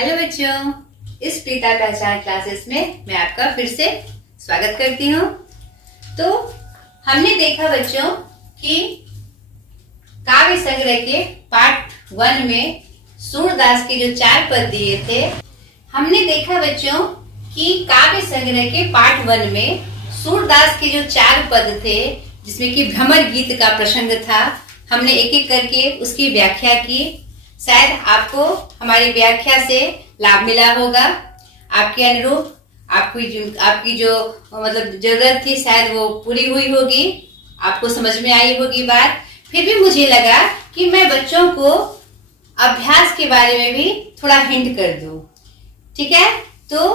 Hello बच्चों, इस प्रीता पहचान क्लासेस में मैं आपका फिर से स्वागत करती हूँ। तो हमने देखा बच्चों कि काव्य संग्रह के पार्ट 1 में सूरदास के जो 4 पद दिए थे, हमने देखा बच्चों कि काव्य संग्रह के पार्ट 1 में सूरदास के जो 4 पद थे, जिसमें कि भ्रमर गीत का प्रसंग था, हमने एक एक करके उसकी व्याख्या की। शायद आपको हमारी व्याख्या से लाभ मिला होगा। आपके अनुरूप आपकी जो मतलब जरूरत थी शायद वो पूरी हुई होगी, आपको समझ में आई होगी बात। फिर भी मुझे लगा कि मैं बच्चों को अभ्यास के बारे में भी थोड़ा हिंट कर दूं। ठीक है, तो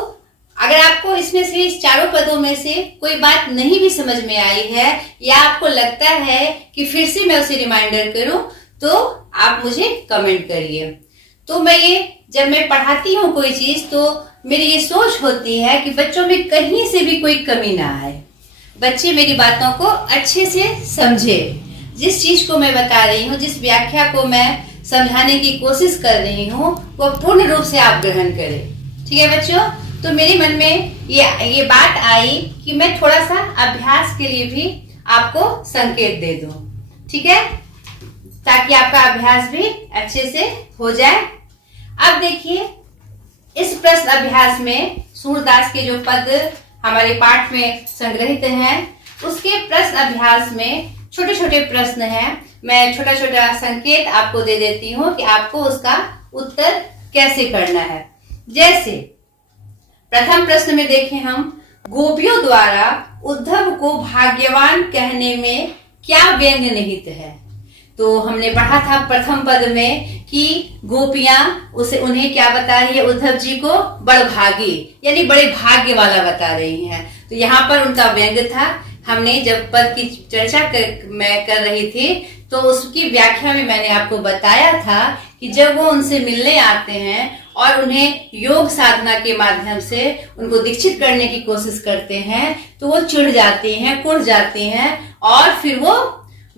अगर आपको इसमें से इस 4 पदों में से कोई बात नहीं भी समझ में आई है या आपको लगता है कि फिर से मैं उसे रिमाइंडर करूं, तो आप मुझे कमेंट करिए। तो जब मैं पढ़ाती हूँ कोई चीज, तो मेरी ये सोच होती है कि बच्चों में कहीं से भी कोई कमी ना आए, बच्चे मेरी बातों को अच्छे से समझे। जिस चीज को मैं बता रही हूँ, जिस व्याख्या को मैं समझाने की कोशिश कर रही हूँ, वो पूर्ण रूप से आप ग्रहण करें। ठीक है बच्चों, तो मेरे मन में ये बात आई कि मैं थोड़ा सा अभ्यास के लिए भी आपको संकेत दे दूं। ठीक है, ताकि आपका अभ्यास भी अच्छे से हो जाए। अब देखिए, इस प्रश्न अभ्यास में सूरदास के जो पद हमारे पाठ में संग्रहित हैं, उसके प्रश्न अभ्यास में छोटे छोटे प्रश्न हैं। मैं छोटा छोटा संकेत आपको दे देती हूँ कि आपको उसका उत्तर कैसे करना है। जैसे प्रथम प्रश्न में देखें हम, गोपियों द्वारा उद्धव को भाग्यवान कहने में क्या व्यंग निहित है। तो हमने पढ़ा था प्रथम पद में कि गोपियां उन्हें क्या बता रही है, उद्धव जी को बड़भागी यानी बड़े भाग्य वाला बता रही हैं। तो यहाँ पर उनका व्यंग था। हमने जब पद की चर्चा मैं कर रही थी, तो उसकी व्याख्या में मैंने आपको बताया था कि जब वो उनसे मिलने आते हैं और उन्हें योग साधना के माध्यम से उनको दीक्षित करने की कोशिश करते हैं, तो वो चिढ़ जाती हैं, कुढ़ जाती हैं और फिर वो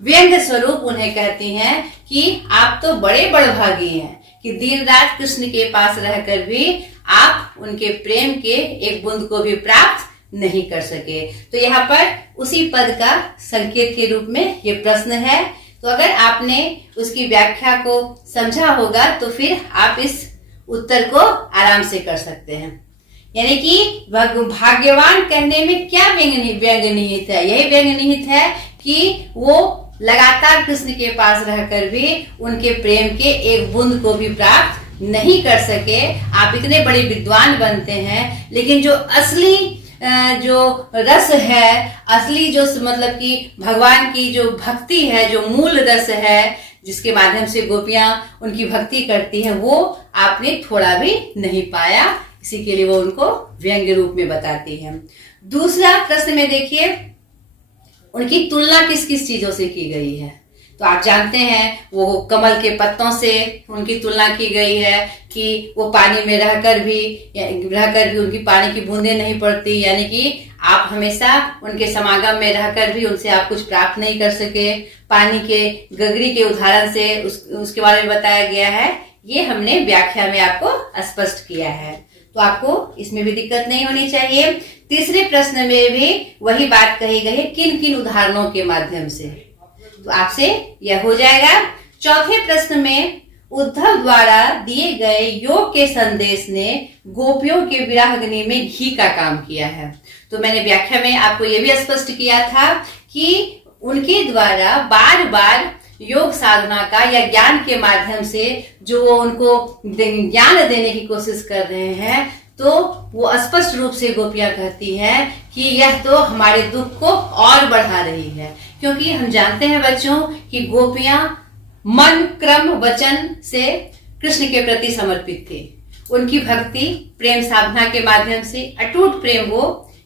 व्यंग स्वरूप उन्हें कहती हैं कि आप तो बड़े बड़भागी हैं कि दिन रात कृष्ण के पास रहकर भी आप उनके प्रेम के एक बूंद को भी प्राप्त नहीं कर सके। तो यहाँ पर उसी पद का संकेत के रूप में ये प्रश्न है। तो अगर आपने उसकी व्याख्या को समझा होगा, तो फिर आप इस उत्तर को आराम से कर सकते हैं। यानी कि भाग्यवान कहने में क्या व्यंग निहित है। यही व्यंग निहित है कि वो लगातार कृष्ण के पास रहकर भी उनके प्रेम के एक बूंद को भी प्राप्त नहीं कर सके। आप इतने बड़े विद्वान बनते हैं, लेकिन जो असली जो रस है, असली जो मतलब कि भगवान की जो भक्ति है, जो मूल रस है, जिसके माध्यम से गोपियां उनकी भक्ति करती हैं, वो आपने थोड़ा भी नहीं पाया। इसी के लिए वो उनको व्यंग्य रूप में बताती हैं। दूसरा प्रश्न में देखिए, उनकी तुलना किस किस चीजों से की गई है। तो आप जानते हैं वो कमल के पत्तों से उनकी तुलना की गई है कि वो पानी में रहकर भी उनकी पानी की बूंदें नहीं पड़ती, यानी कि आप हमेशा उनके समागम में रहकर भी उनसे आप कुछ प्राप्त नहीं कर सके। पानी के गगरी के उदाहरण से उसके बारे में बताया गया है। ये हमने व्याख्या में आपको स्पष्ट किया है, तो आपको इसमें भी दिक्कत नहीं होनी चाहिए। तीसरे प्रश्न में भी वही बात कही गई है, किन किन उदाहरणों के माध्यम से, तो आपसे यह हो जाएगा। चौथे प्रश्न में, उद्धव द्वारा दिए गए योग के संदेश ने गोपियों के विराहग्नि में घी का काम किया है। तो मैंने व्याख्या में आपको यह भी स्पष्ट किया था कि उनके द्वारा बार बार योग साधना का या ज्ञान के माध्यम से जो वो उनको ज्ञान देने की कोशिश कर रहे हैं, तो वो स्पष्ट रूप से गोपियां कहती हैं कि यह तो हमारे दुख को और बढ़ा रही है। क्योंकि हम जानते हैं बच्चों कि गोपियां मन क्रम वचन से कृष्ण के प्रति समर्पित थी। उनकी भक्ति प्रेम साधना के माध्यम से अटूट प्रेम वो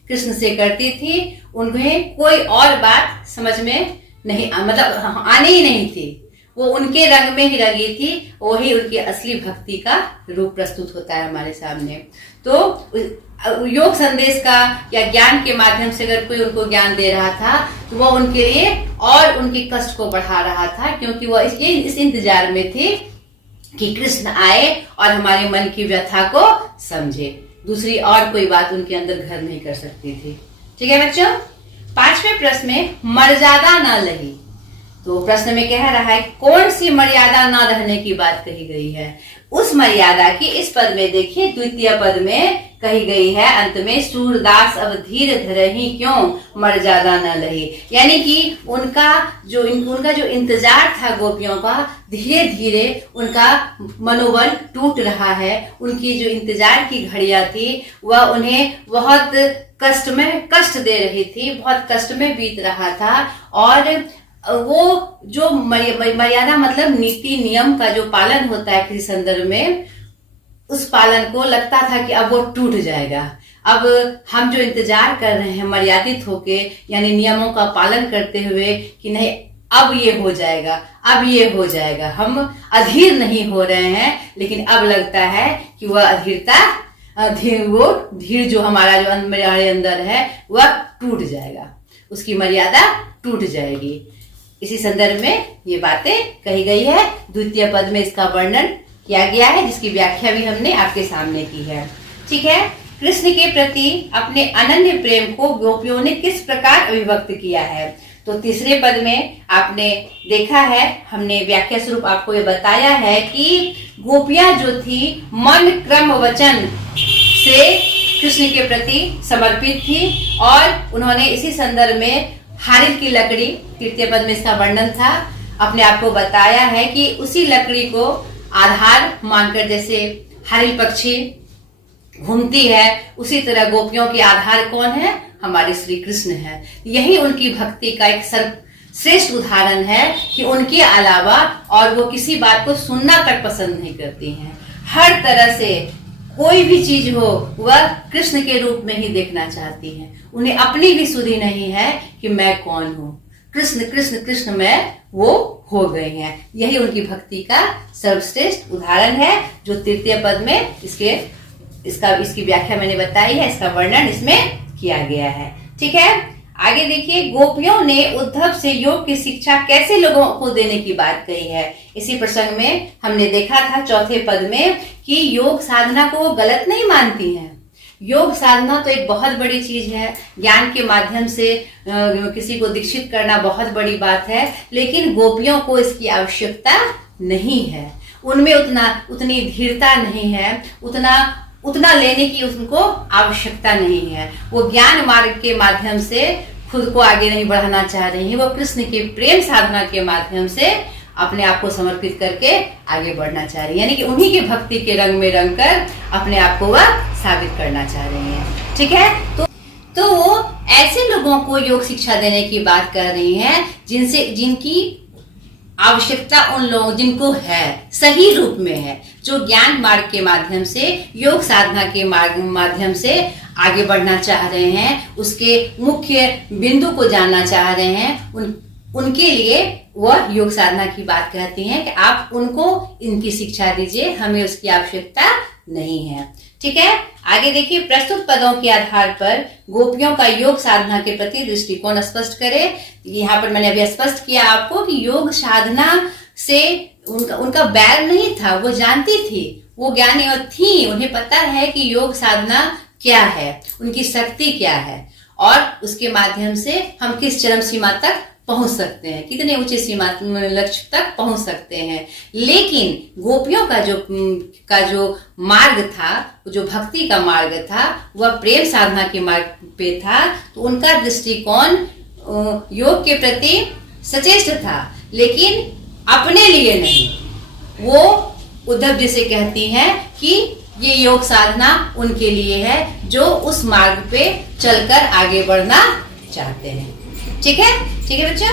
कृष्ण से करती थी। उन्हें कोई और बात समझ में नहीं मतलब आने ही नहीं थी। वो उनके रंग में ही रंगी थी। वही उनकी असली भक्ति का रूप प्रस्तुत होता है हमारे सामने। तो योग संदेश का या ज्ञान के माध्यम से अगर कोई उनको ज्ञान दे रहा था, तो वो उनके लिए और उनके कष्ट को बढ़ा रहा था, क्योंकि वो इस इंतजार में थी कि कृष्ण आए और हमारे मन की व्यथा को समझे। दूसरी और कोई बात उनके अंदर घर नहीं कर सकती थी। ठीक है बच्चों, 5वें प्रश्न में मर्यादा न लही। तो प्रश्न में कह रहा है कौन सी मर्यादा न रहने की बात कही गई है। उस मर्यादा की इस पद में देखिए, द्वितीय पद में कही गई है अंत में, सूरदास अब धीर धरहि क्यों मर्यादा न लही। यानी कि उनका जो इंतजार था गोपियों का, धीरे धीरे उनका मनोबल टूट रहा है। उनकी जो इंतजार की घड़ियां थी वह उन्हें बहुत कष्ट दे रही थी, बहुत कष्ट में बीत रहा था। और वो जो मर्यादा मतलब नीति नियम का जो पालन होता है किसी संदर्भ में, उस पालन को लगता था कि अब वो टूट जाएगा। अब हम जो इंतजार कर रहे हैं मर्यादित होके, यानी नियमों का पालन करते हुए कि नहीं अब ये हो जाएगा, अब ये हो जाएगा, हम अधीर नहीं हो रहे हैं, लेकिन अब लगता है कि वह धीर जो हमारा जो हमारे अंदर है वह टूट जाएगा, उसकी मर्यादा टूट जाएगी। इसी संदर्भ में ये बातें कही गई है। द्वितीय पद में इसका वर्णन किया गया है, जिसकी व्याख्या भी हमने आपके सामने की है। ठीक है, कृष्ण के प्रति अपने अनन्य प्रेम को गोपियों ने किस प्रकार अभिव्यक्त किया है। तो तीसरे पद में आपने देखा है, हमने व्याख्या स्वरूप आपको ये बताया है कि गोपियां जो थी मन क्रम वचन से कृष्ण के प्रति समर्पित थी, और उन्होंने इसी संदर्भ में हारिल की लकड़ी, तृतीय पद में इसका वर्णन था, अपने आप को बताया है कि उसी लकड़ी को आधार मानकर जैसे हारिल पक्षी घूमती है, उसी तरह गोपियों के आधार कौन है, हमारे श्री कृष्ण है। यही उनकी भक्ति का एक सर्वश्रेष्ठ उदाहरण है कि उनके अलावा और वो किसी बात को सुनना तक पसंद नहीं करती हैं। हर तरह से कोई भी चीज हो वह कृष्ण के रूप में ही देखना चाहती हैं। उन्हें अपनी भी सुधि नहीं है कि मैं कौन हूँ, कृष्ण कृष्ण कृष्ण में वो हो गए हैं। यही उनकी भक्ति का सर्वश्रेष्ठ उदाहरण है, जो तृतीय पद में इसकी व्याख्या मैंने बताई है, इसका वर्णन इसमें किया गया है। ठीक है, आगे देखिए, गोपियों ने उद्धव से योग की शिक्षा कैसे लोगों को देने की बात कही है। इसी प्रसंग में हमने देखा था चौथे पद में कि योग साधना को वो गलत नहीं मानती हैं। योग साधना तो एक बहुत बड़ी चीज है, ज्ञान के माध्यम से किसी को दीक्षित करना बहुत बड़ी बात है, लेकिन गोपियों को इसकी आवश्यकता नहीं है। उनमें उतनी धीरता नहीं है, उतना लेने की उनको आवश्यकता नहीं है। वो ज्ञान मार्ग के माध्यम से खुद को आगे नहीं बढ़ाना चाह रही है, वो कृष्ण की प्रेम साधना के माध्यम से अपने आप को समर्पित करके आगे बढ़ना चाह रही है, यानी कि उन्हीं के भक्ति के रंग में रंग कर अपने आप को वह साबित करना चाह रही है। ठीक है, तो वो ऐसे लोगों को योग शिक्षा देने की बात कर रही हैं जिनकी आवश्यकता उन लोगों जिनको है, सही रूप में है, जो ज्ञान मार्ग के माध्यम से, योग साधना के माध्यम से आगे बढ़ना चाह रहे हैं, उसके मुख्य बिंदु को जानना चाह रहे हैं। उनके लिए वह योग साधना की बात कहती हैं कि आप उनको इनकी शिक्षा दीजिए, हमें उसकी आवश्यकता नहीं है। ठीक है, आगे देखिए, प्रस्तुत पदों के आधार पर गोपियों का योग साधना के प्रति दृष्टिकोण स्पष्ट करें। यहाँ पर मैंने अभी स्पष्ट किया आपको कि योग साधना से उनका बैर नहीं था, वो जानती थी, वो ज्ञानी थी, उन्हें पता है कि योग साधना क्या है, उनकी शक्ति क्या है, और उसके माध्यम से हम किस चरम सीमा तक पहुंच सकते हैं, कितने ऊंचे सीमा लक्ष्य तक पहुंच सकते हैं। लेकिन गोपियों का जो मार्ग था, जो भक्ति का मार्ग था, वह प्रेम साधना के मार्ग पे था, तो उनका दृष्टिकोण योग के प्रति सचेष्ट था, लेकिन अपने लिए नहीं। वो उद्धव जी से कहती हैं कि ये योग साधना उनके लिए है जो उस मार्ग पे चलकर आगे बढ़ना चाहते हैं। ठीक है, ठीक है बच्चों।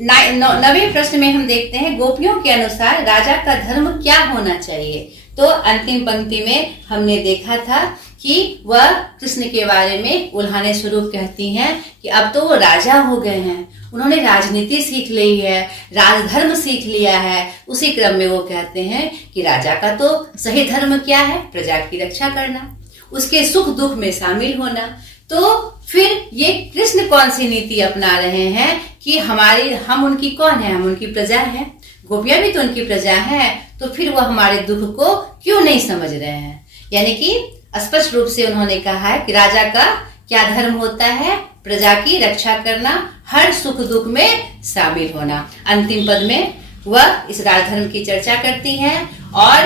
9वें प्रश्न में हम देखते हैं, गोपियों के अनुसार राजा का धर्म क्या होना चाहिए। तो अंतिम पंक्ति में हमने देखा था कि वह कृष्ण के बारे में उल्हाने स्वरूप कहती हैं कि अब तो वो राजा हो गए हैं, उन्होंने राजनीति सीख ली है, राजधर्म सीख लिया है। उसी क्रम में वो कहते हैं कि राजा का तो सही धर्म क्या है, प्रजा की रक्षा करना, उसके सुख दुख में शामिल होना। तो फिर ये कृष्ण कौन सी नीति अपना रहे हैं कि हम उनकी कौन है, हम उनकी प्रजा हैं। गोपियां भी तो उनकी प्रजा हैं, तो फिर वो हमारे दुख को क्यों नहीं समझ रहे हैं। यानी कि स्पष्ट रूप से उन्होंने कहा है कि राजा का क्या धर्म होता है, प्रजा की रक्षा करना, हर सुख दुख में शामिल होना। अंतिम पद में वह इस राजधर्म की चर्चा करती हैं और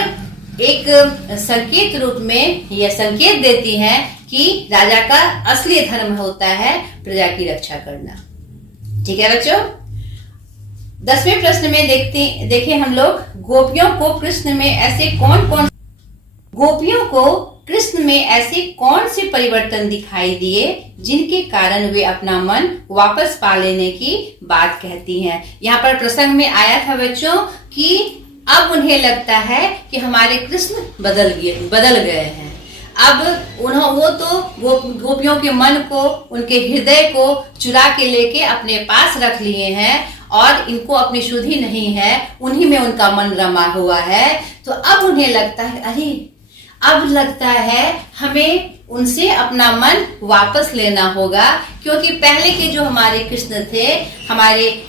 एक संकेत रूप में यह संकेत देती हैं कि राजा का असली धर्म होता है प्रजा की रक्षा करना। ठीक है बच्चों, 10वें प्रश्न में देखें हम लोग, गोपियों को कृष्ण में ऐसे कौन से परिवर्तन दिखाई दिए जिनके कारण वे अपना मन वापस पा लेने की बात कहती हैं। यहाँ पर प्रसंग में आया था बच्चों कि अब उन्हें लगता है कि हमारे कृष्ण बदल गए हैं। अब वो तो गोपियों के मन को, उनके हृदय को चुरा के लेके अपने पास रख लिए हैं और इनको अपनी शुद्धि नहीं है, उन्हीं में उनका मन रमा हुआ है। तो अब उन्हें लगता है अरे अब लगता है हमें उनसे अपना मन वापस लेना होगा, क्योंकि पहले के जो हमारे कृष्ण थे, हमारे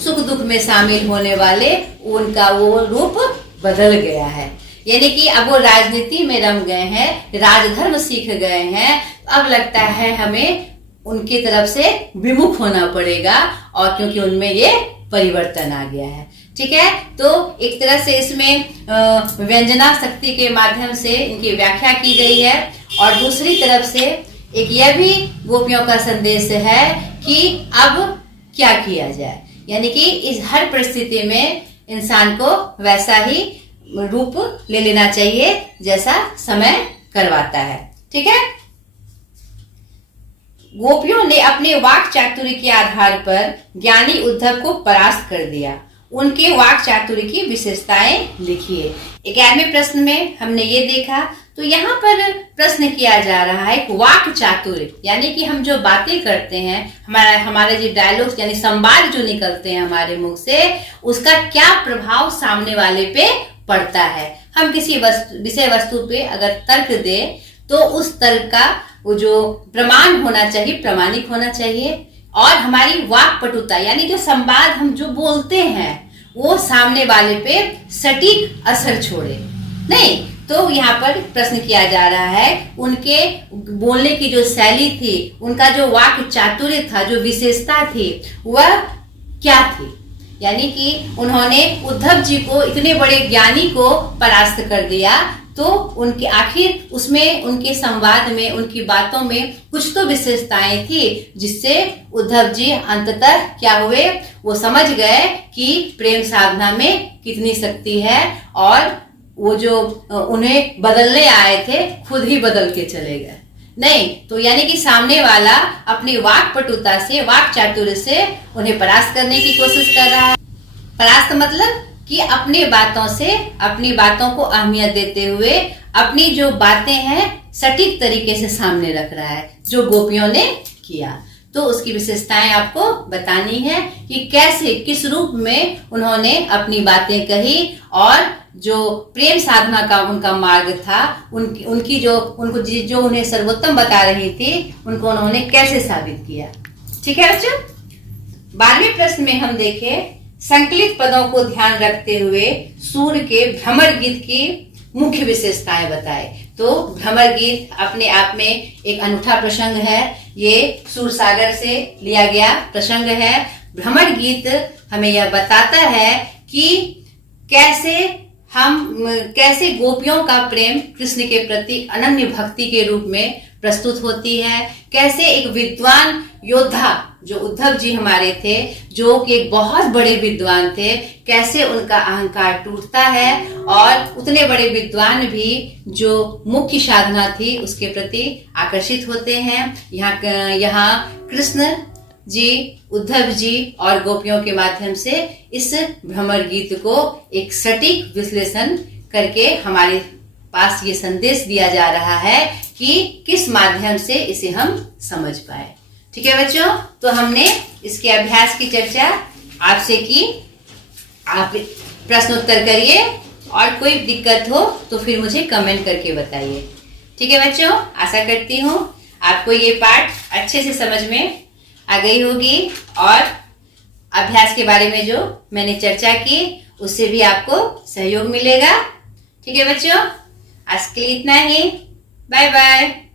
सुख दुख में शामिल होने वाले, उनका वो रूप बदल गया है। यानी कि अब वो राजनीति में रम गए हैं, राजधर्म सीख गए हैं। अब लगता है हमें उनकी तरफ से विमुख होना पड़ेगा, और क्योंकि उनमें ये परिवर्तन आ गया है। ठीक है, तो एक तरह से इसमें व्यंजना शक्ति के माध्यम से इनकी व्याख्या की गई है, और दूसरी तरफ से एक यह भी गोपियों का संदेश है कि अब क्या किया जाए। यानी कि इस हर परिस्थिति में इंसान को वैसा ही रूप ले लेना चाहिए जैसा समय करवाता है। ठीक है, गोपियों ने अपने वाक चातुर्य के आधार पर ज्ञानी उद्धव को परास्त कर दिया। उनके वाक चातुर्य की विशेषताएं लिखिए। 11वें प्रश्न में हमने ये देखा, तो यहाँ पर प्रश्न किया जा रहा है वाक चातुर्य, यानी कि हम जो बातें करते हैं, हमारे जो डायलॉग्स यानी संवाद जो निकलते हैं हमारे मुख से, उसका क्या प्रभाव सामने वाले पे पड़ता है। हम किसी विषय वस्तु पे अगर तर्क दें तो उस तर्क का वो जो प्रमाण होना चाहिए, प्रामाणिक होना चाहिए, और हमारी वाक पटुता यानी जो संवाद हम जो बोलते हैं वो सामने वाले पे सटीक असर छोड़े नहीं। तो यहाँ पर प्रश्न किया जा रहा है उनके बोलने की जो शैली थी, उनका जो वाक चातुर्य था, जो विशेषता थी, वह क्या थी। यानी कि उन्होंने उद्धव जी को, इतने बड़े ज्ञानी को परास्त कर दिया, तो उनके आखिर उसमें, उनके संवाद में, उनकी बातों में कुछ तो विशेषताएं थी जिससे उद्धव जी अंततः क्या हुए, वो समझ गए कि प्रेम साधना में कितनी शक्ति है, और वो जो उन्हें बदलने आए थे खुद ही बदल के चले गए नहीं। तो यानी कि सामने वाला अपनी वाक पटुता से, वाक चातुर्य से उन्हें परास्त करने की कोशिश कर रहा है। परास्त मतलब कि अपनी बातों से, अपनी बातों को अहमियत देते हुए अपनी जो बातें हैं सटीक तरीके से सामने रख रहा है, जो गोपियों ने किया। तो उसकी विशेषताएं आपको बतानी है कि कैसे, किस रूप में उन्होंने अपनी बातें कही, और जो प्रेम साधना का उनका मार्ग था, उनकी जो उन्हें सर्वोत्तम बता रही थी, उनको उन्होंने कैसे साबित किया। ठीक है बच्चों, 12वें प्रश्न में हम देखें, संकलित पदों को ध्यान रखते हुए सूर के भ्रमर गीत की मुख्य विशेषताएं बताए। तो भ्रमर गीत अपने आप में एक अनूठा प्रसंग है, ये सूरसागर से लिया गया प्रसंग है। भ्रमर गीत हमें यह बताता है कि कैसे गोपियों का प्रेम कृष्ण के प्रति अनन्य भक्ति के रूप में प्रस्तुत होती है, कैसे एक विद्वान योद्धा जो उद्धव जी हमारे थे, जो कि एक बहुत बड़े विद्वान थे, कैसे उनका अहंकार टूटता है, और उतने बड़े विद्वान भी जो मुख्य साधना थी उसके प्रति आकर्षित होते हैं। यहाँ कृष्ण जी, उद्धव जी और गोपियों के माध्यम से इस भ्रमर गीत को एक सटीक विश्लेषण करके हमारे पास ये संदेश दिया जा रहा है कि किस माध्यम से इसे हम समझ पाए। ठीक है बच्चों, तो हमने इसके अभ्यास की चर्चा आपसे की। आप प्रश्न उत्तर करिए, और कोई दिक्कत हो तो फिर मुझे कमेंट करके बताइए। ठीक है बच्चों, आशा करती हूँ आपको ये पाठ अच्छे से समझ में आ गई होगी, और अभ्यास के बारे में जो मैंने चर्चा की उससे भी आपको सहयोग मिलेगा। ठीक है बच्चों, आज के लिए इतना ही। Bye bye.